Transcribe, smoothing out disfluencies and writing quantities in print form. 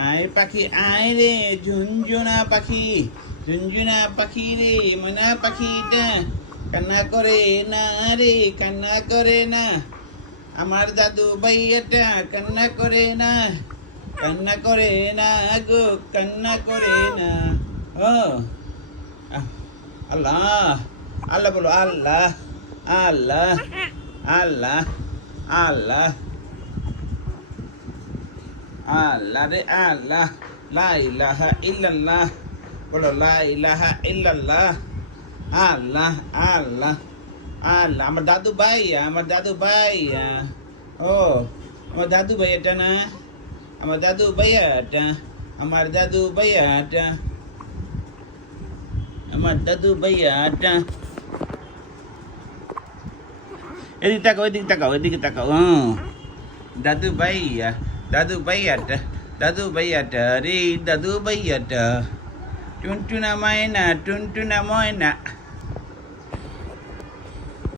আয় পাখি আয় রে ঝুনঝুনা পাখি ঝুনঝুনা পাখি রে মনা পাখিটা কান্না করে না রে কান্না করে না আমার দাদু ভাইয়াটা কান্না করে না কান্না করে না গো কান্না করে না ও আল্লাহ আল্লাহ বলো আল্লাহ আল্লাহ আল্লাহ আল্লাহ আল্লাহ রে আল্লাহ লা ইলাহা ইল্লাল্লাহ বলো লা ইলাহা ইল্লাল্লাহ আল্লাহ আল্লাহ আল্লাহ আমার দাদু ভাইয়া ও আমার দাদু ভাইয়াটা না আমার দাদু ভাইয়াটা আমার দাদু ভাইয়াটা আমার দাদু ভাইয়াটা এদিকে তাকাও এদিকে তাকাও দাদু ভাইয়াটা রে দাদু ভাইয়াটা টুনটুনা ময়না